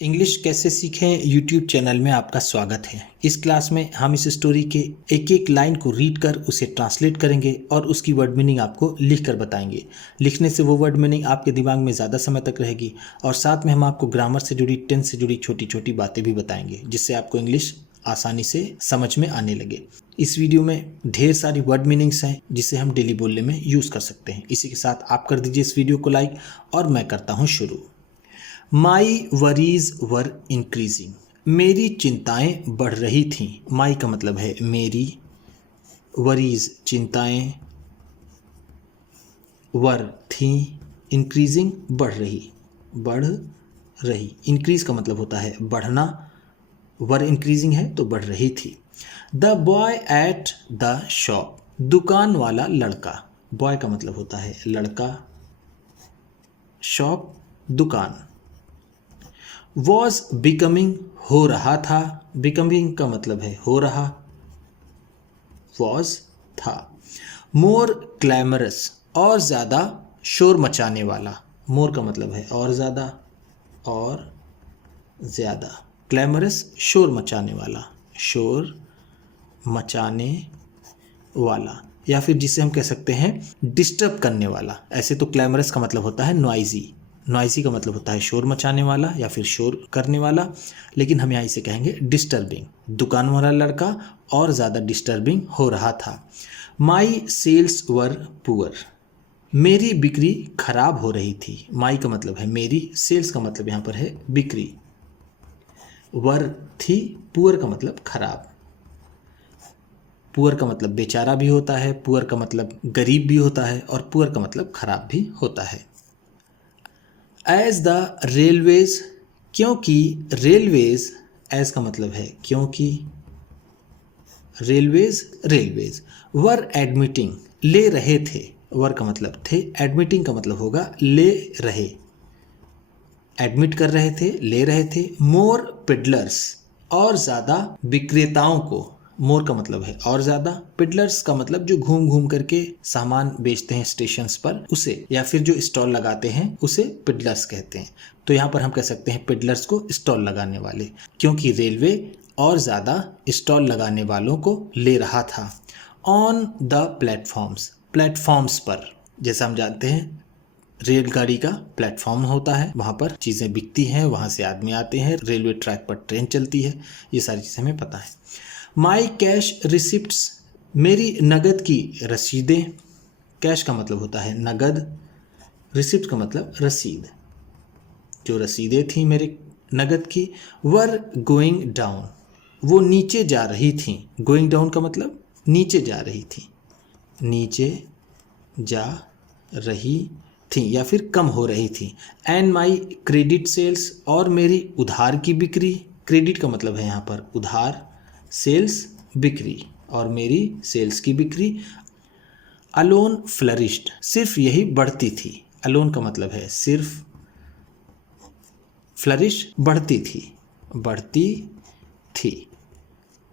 English कैसे सीखें YouTube channel में आपका स्वागत है। इस क्लास में हम इस स्टोरी के एक एक लाइन को रीड कर उसे ट्रांसलेट करेंगे और उसकी वर्ड मीनिंग आपको लिख कर बताएंगे। लिखने से वो वर्ड मीनिंग आपके दिमाग में ज़्यादा समय तक रहेगी और साथ में हम आपको ग्रामर से जुड़ी, टेंस से जुड़ी छोटी छोटी बातें भी बताएंगे, जिससे आपको इंग्लिश आसानी से समझ में आने लगे। इस वीडियो में ढेर सारी वर्ड मीनिंग्स हैं जिसे हम डेली बोलने में यूज़ कर सकते हैं। इसी के साथ आप कर दीजिए इस वीडियो को लाइक और मैं करता हूँ शुरू। माई वरीज वर इंक्रीजिंग, मेरी चिंताएं बढ़ रही थीं। माई का मतलब है मेरी, वरीज चिंताएं, वर थी, इंक्रीजिंग बढ़ रही। इंक्रीज का मतलब होता है बढ़ना, वर इंक्रीजिंग है तो बढ़ रही थी। The boy at the shop, दुकान वाला लड़का। बॉय का मतलब होता है लड़का, शॉप दुकान। वॉज बिकमिंग हो रहा था, बिकमिंग का मतलब है हो रहा, वॉज था। मोर क्लैमरस, और ज़्यादा शोर मचाने वाला। मोर का मतलब है और ज़्यादा। क्लैमरस शोर मचाने वाला, शोर मचाने वाला, या फिर जिसे हम कह सकते हैं डिस्टर्ब करने वाला। ऐसे तो क्लैमरस का मतलब होता है नॉइजी, नॉइसी का मतलब होता है शोर मचाने वाला या फिर शोर करने वाला, लेकिन हम यहाँ इसे कहेंगे डिस्टर्बिंग। दुकान वाला लड़का और ज़्यादा डिस्टर्बिंग हो रहा था। माई सेल्स वर पुअर, मेरी बिक्री खराब हो रही थी। माई का मतलब है मेरी, सेल्स का मतलब यहाँ पर है बिक्री, वर थी, पुअर का मतलब खराब। पुअर का मतलब बेचारा भी होता है, पुअर का मतलब गरीब भी होता है और पुअर का मतलब खराब भी होता है। एज द रेलवेज, क्योंकि रेलवेज, एज का मतलब है क्योंकि, रेलवेज वर एडमिटिंग, ले रहे थे। वर का मतलब थे, एडमिटिंग का मतलब होगा ले रहे, एडमिट कर रहे थे, ले रहे थे। मोर पेडलर्स, और ज़्यादा विक्रेताओं को। मोर का मतलब है और ज़्यादा, पेडलर्स का मतलब जो घूम घूम करके सामान बेचते हैं स्टेशंस पर उसे, या फिर जो स्टॉल लगाते हैं उसे पेडलर्स कहते हैं। तो यहाँ पर हम कह सकते हैं पेडलर्स को स्टॉल लगाने वाले, क्योंकि रेलवे और ज़्यादा स्टॉल लगाने वालों को ले रहा था। ऑन द प्लेटफॉर्म्स, प्लेटफॉर्म्स पर, जैसा हम जानते हैं रेलगाड़ी का प्लेटफॉर्म होता है, वहाँ पर चीज़ें बिकती हैं, वहाँ से आदमी आते हैं, रेलवे ट्रैक पर ट्रेन चलती है, ये सारी चीज़ें हमें पता है। माई कैश रिसिप्ट्स, मेरी नगद की रसीदें। कैश का मतलब होता है नगद, रिसिप्ट का मतलब रसीद, जो रसीदें थी मेरे नगद की। वर गोइंग डाउन, वो नीचे जा रही थी। गोइंग डाउन का मतलब नीचे जा रही थी, नीचे जा रही थी या फिर कम हो रही थी। एंड माई क्रेडिट सेल्स, और मेरी उधार की बिक्री। क्रेडिट का मतलब है यहाँ पर उधार, सेल्स बिक्री, और मेरी सेल्स की बिक्री। अलोन फ्लरिश्ड, सिर्फ यही बढ़ती थी। अलोन का मतलब है सिर्फ, फ्लरिश बढ़ती थी।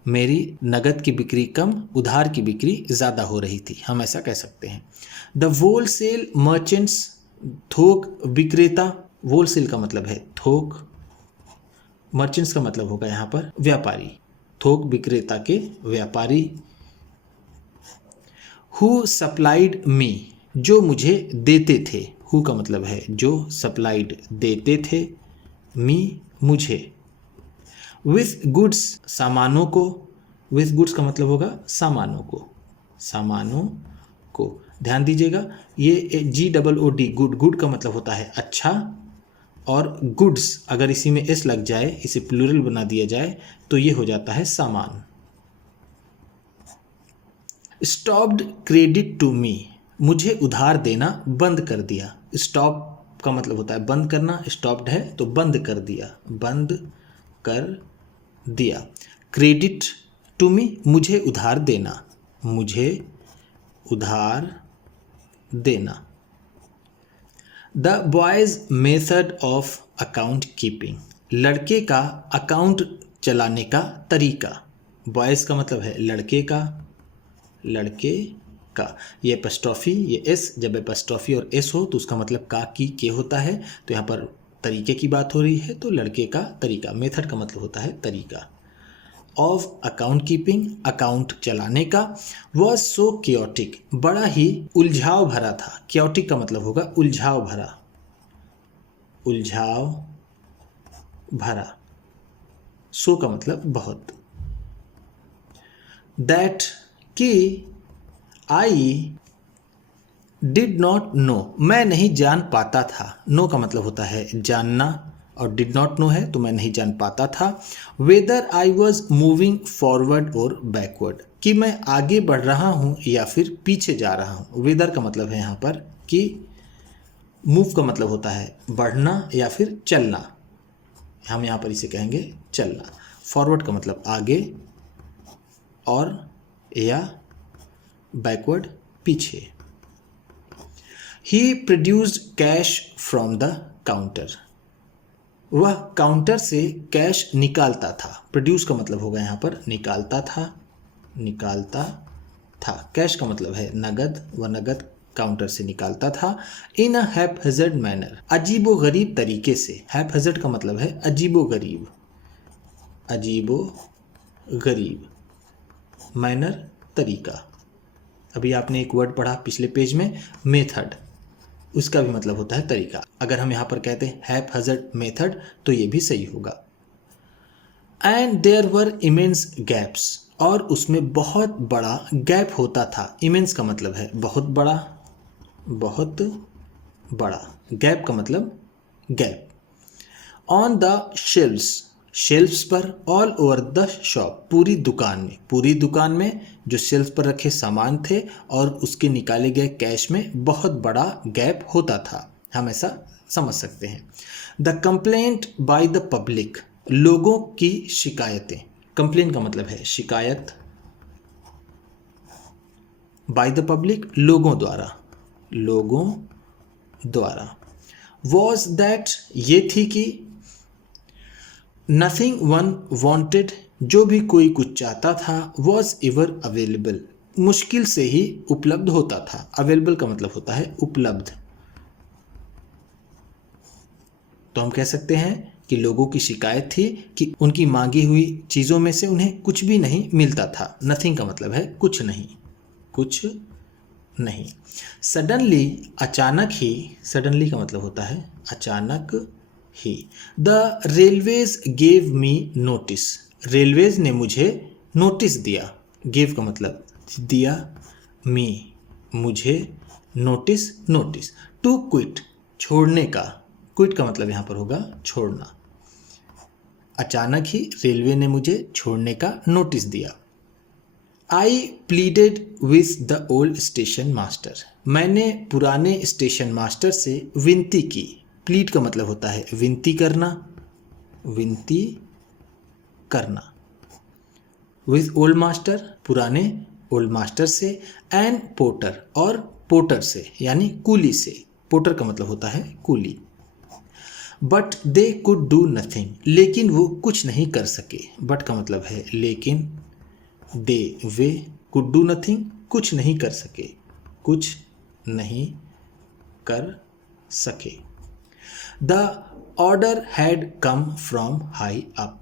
मेरी नगद की बिक्री कम, उधार की बिक्री ज़्यादा हो रही थी, हम ऐसा कह सकते हैं। द होलसेल मर्चेंट्स, थोक विक्रेता। होलसेल का मतलब है थोक, मर्चेंट्स का मतलब होगा यहाँ पर व्यापारी, थोक विक्रेता के व्यापारी। हु सप्लाइड मी, जो मुझे देते थे। हु का मतलब है जो, सप्लाइड देते थे, मी मुझे। विथ गुड्स, सामानों को। विथ गुड्स का मतलब होगा सामानों को। ध्यान दीजिएगा, ये GOOD, गुड का मतलब होता है अच्छा, और गुड्स अगर इसी में एस लग जाए, इसे प्लूरल बना दिया जाए तो ये हो जाता है सामान। स्टॉप्ड क्रेडिट टू मी, मुझे उधार देना बंद कर दिया। स्टॉप का मतलब होता है बंद करना, स्टॉप्ड है तो बंद कर दिया। क्रेडिट टू मी, मुझे उधार देना। The boys method of account keeping, लड़के का अकाउंट चलाने का तरीका। बॉयज़ का मतलब है लड़के का, ये एपस्ट्रॉफी, ये एस, जब एपस्ट्रॉफी और एस हो तो उसका मतलब का की के होता है, तो यहाँ पर तरीके की बात हो रही है तो लड़के का तरीका, मेथड का मतलब होता है तरीका। ऑफ अकाउंट कीपिंग, अकाउंट चलाने का। वॉज सो क्योटिक, बड़ा ही उलझाव भरा था। क्योटिक का मतलब होगा उलझाव भरा, उलझाव भरा। सो का मतलब बहुत। दैट कि आई डिड नॉट नो, मैं नहीं जान पाता था। नो का मतलब होता है जानना और डिड नॉट नो है तो मैं नहीं जान पाता था। Whether I was moving forward और बैकवर्ड, कि मैं आगे बढ़ रहा हूँ या फिर पीछे जा रहा हूँ। वेदर का मतलब है यहाँ पर कि मूव का मतलब होता है बढ़ना या फिर चलना, हम यहाँ पर इसे कहेंगे चलना। फॉरवर्ड का मतलब आगे और या बैकवर्ड पीछे। ही produced cash from the counter, वह काउंटर से कैश निकालता था। प्रोड्यूस का मतलब होगा यहाँ पर निकालता था, निकालता था। कैश का मतलब है नगद, व नगद काउंटर से निकालता था। इन अ हैपहैज़र्ड मैनर, अजीबो गरीब तरीके से। हैपहैज़र्ड का मतलब है अजीबो गरीब, अजीबो गरीब। मैनर तरीका। अभी आपने एक वर्ड पढ़ा पिछले पेज में मेथड, उसका भी मतलब होता है तरीका। अगर हम यहाँ पर कहते हैं हैपहैज़र्ड मेथड तो ये भी सही होगा। And there were immense gaps, और उसमें बहुत बड़ा गैप होता था। इमेंस का मतलब है बहुत बड़ा, बहुत बड़ा। गैप का मतलब gap. On the shelves, shelves पर। ऑल ओवर द शॉप, पूरी दुकान में। पूरी दुकान में जो शेल्व्स पर रखे सामान थे और उसके निकाले गए कैश में बहुत बड़ा गैप होता था, हम ऐसा समझ सकते हैं। The complaint by the public, लोगों की शिकायतें। कंप्लेंट का मतलब है शिकायत, बाय द पब्लिक लोगों द्वारा, लोगों द्वारा। वॉज दैट, ये थी कि नथिंग वन वॉन्टेड, जो भी कोई कुछ चाहता था। वॉज एवर अवेलेबल, मुश्किल से ही उपलब्ध होता था। अवेलेबल का मतलब होता है उपलब्ध। तो हम कह सकते हैं कि लोगों की शिकायत थी कि उनकी मांगी हुई चीज़ों में से उन्हें कुछ भी नहीं मिलता था। नथिंग का मतलब है कुछ नहीं, कुछ नहीं। सडनली, अचानक ही। सडनली का मतलब होता है अचानक ही। The railways gave me notice, railways ने मुझे नोटिस दिया। गिव का मतलब दिया, मी मुझे, नोटिस नोटिस। टू क्विट, छोड़ने का। क्विट का मतलब यहाँ पर होगा छोड़ना। अचानक ही रेलवे ने मुझे छोड़ने का नोटिस दिया। I pleaded with the old station master, मैंने पुराने स्टेशन मास्टर से विनती की। प्लीड का मतलब होता है विनती करना, विनती करना। विथ ओल्ड मास्टर, पुराने ओल्ड मास्टर से। एंड पोर्टर, और पोर्टर से यानी कूली से। पोर्टर का मतलब होता है coolie. But they could do nothing, लेकिन वो कुछ नहीं कर सके। बट का मतलब है लेकिन। दे वे, कुड डू नथिंग कुछ नहीं कर सके, कुछ नहीं कर सके। The order had come from high up,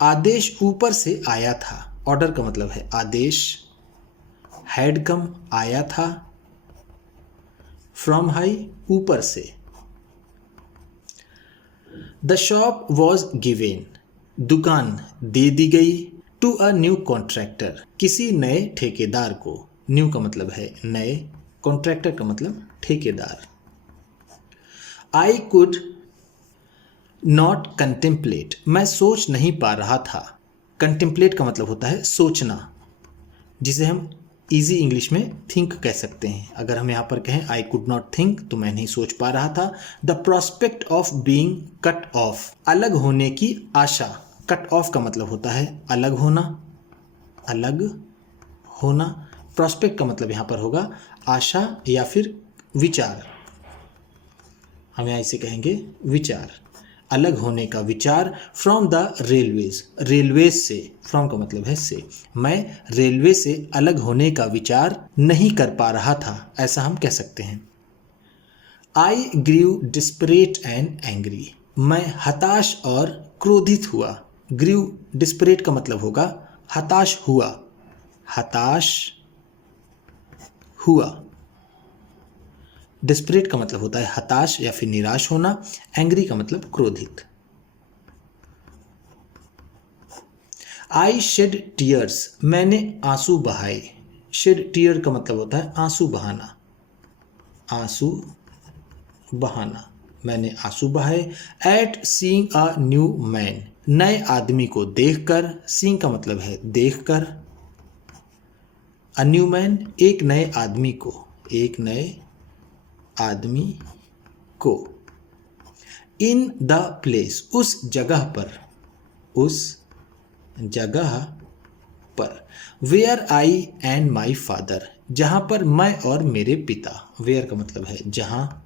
आदेश ऊपर से आया था। ऑर्डर का मतलब है आदेश। हैड कम आया था, फ्रॉम हाई ऊपर से। द शॉप वॉज गिवेन, दुकान दे दी गई। टू अ न्यू कॉन्ट्रैक्टर, किसी नए ठेकेदार को। न्यू का मतलब है नए, कॉन्ट्रैक्टर का मतलब ठेकेदार। आई कुड नॉट कंटेम्पलेट, मैं सोच नहीं पा रहा था। कंटेम्पलेट का मतलब होता है सोचना, जिसे हम इजी इंग्लिश में थिंक कह सकते हैं। अगर हम यहाँ पर कहें आई कुड नॉट थिंक तो मैं नहीं सोच पा रहा था। The prospect of being cut off, अलग होने की आशा। कट ऑफ का मतलब होता है अलग होना, अलग होना। प्रोस्पेक्ट का मतलब यहाँ पर होगा आशा या फिर विचार, हम यहाँ इसे कहेंगे विचार। अलग होने का विचार। फ्रॉम द रेलवेज, रेलवेज से। फ्रॉम का मतलब है से। मैं रेलवे से अलग होने का विचार नहीं कर पा रहा था, ऐसा हम कह सकते हैं। आई ग्रीव डिस्परेट एंड एंग्री, मैं हताश और क्रोधित हुआ। ग्रीव डिस्परेट का मतलब होगा हताश हुआ, हताश हुआ। डिस्परेट का मतलब होता है हताश या फिर निराश होना। एंग्री का मतलब क्रोधित। आई शेड टीयर्स, मैंने आंसू बहाए। शेड टीयर का मतलब होता है आंसू बहाना, आंसू बहाना। मैंने आंसू बहाए। At seeing a new man, नए आदमी को देखकर। सीइंग का मतलब है देखकर। अ न्यू मैन, एक नए आदमी को, एक नए आदमी को। इन द प्लेस, उस जगह पर, उस जगह पर। Where I and my father, जहाँ पर मैं और मेरे पिता। वेयर का मतलब है जहाँ,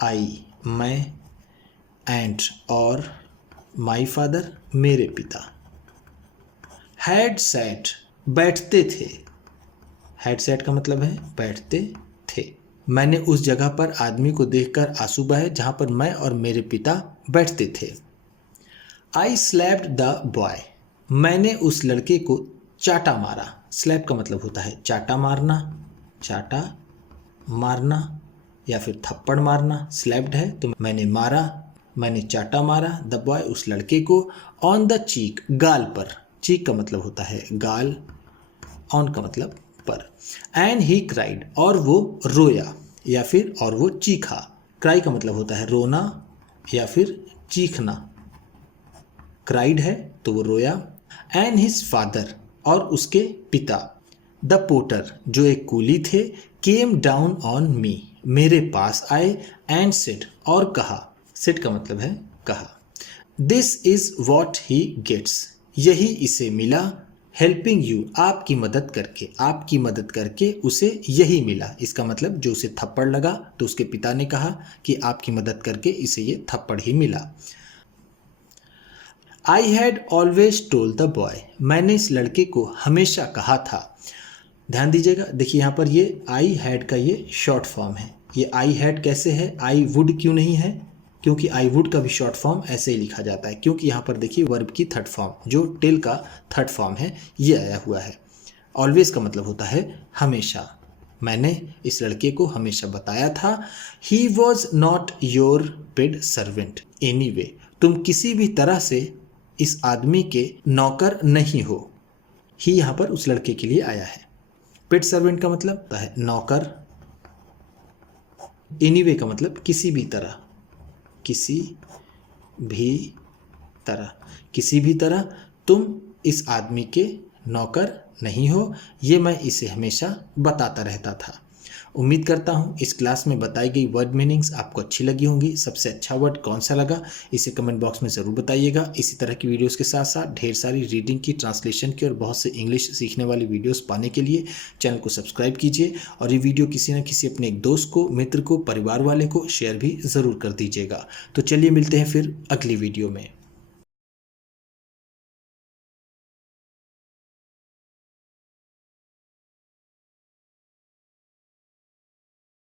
आई मैं, एंड और, माई फादर मेरे पिता। हैड सैट, बैठते थे। हैड सैट का मतलब है बैठते थे। मैंने उस जगह पर आदमी को देखकर आंसू बहाए जहाँ पर मैं और मेरे पिता बैठते थे। आई स्लैप्ड द बॉय, मैंने उस लड़के को चाटा मारा। स्लैप का मतलब होता है चाटा मारना, चाटा मारना या फिर थप्पड़ मारना। स्लैप्ड है तो मैंने मारा, मैंने चाटा मारा द बॉय, उस लड़के को। ऑन द चीक, गाल पर। चीक का मतलब होता है गाल, ऑन का मतलब पर। एंड ही क्राइड, और वो रोया या फिर और वो चीखा। क्राई का मतलब होता है रोना या फिर चीखना। क्राइड है तो वो रोया। एंड हिज फादर, और उसके पिता। द पोटर, जो एक कूली थे। केम डाउन ऑन मी, मेरे पास आए। एंड सेड, और कहा। सेड का मतलब है कहा। This is what he gets, यही इसे मिला। हेल्पिंग यू, आपकी मदद करके, आपकी मदद करके उसे यही मिला। इसका मतलब जो उसे थप्पड़ लगा तो उसके पिता ने कहा कि आपकी मदद करके इसे ये थप्पड़ ही मिला। I had always told the boy, मैंने इस लड़के को हमेशा कहा था। ध्यान दीजिएगा, देखिए यहाँ पर ये आई हैड का ये शॉर्ट फॉर्म है। ये आई हैड कैसे है, आई वुड क्यों नहीं है? क्योंकि आई वुड का भी शॉर्ट फॉर्म ऐसे ही लिखा जाता है, क्योंकि यहाँ पर देखिए वर्ब की थर्ड फॉर्म, जो टिल का थर्ड फॉर्म है, ये आया हुआ है। ऑलवेज का मतलब होता है हमेशा। मैंने इस लड़के को हमेशा बताया था। He was not your paid servant anyway, तुम किसी भी तरह से इस आदमी के नौकर नहीं हो। ही यहाँ पर उस लड़के के लिए आया है। पेड सर्वेंट का मतलब होता है नौकर। एनीवे का मतलब किसी भी तरह, किसी भी तरह, किसी भी तरह तुम इस आदमी के नौकर नहीं हो, ये मैं इसे हमेशा बताता रहता था। उम्मीद करता हूँ इस क्लास में बताई गई वर्ड मीनिंग्स आपको अच्छी लगी होंगी। सबसे अच्छा वर्ड कौन सा लगा इसे कमेंट बॉक्स में ज़रूर बताइएगा। इसी तरह की वीडियोस के साथ साथ ढेर सारी रीडिंग की, ट्रांसलेशन की और बहुत से इंग्लिश सीखने वाली वीडियोस पाने के लिए चैनल को सब्सक्राइब कीजिए और ये वीडियो किसी न किसी अपने एक दोस्त को, मित्र को, परिवार वाले को शेयर भी ज़रूर कर दीजिएगा। तो चलिए मिलते हैं फिर अगली वीडियो में।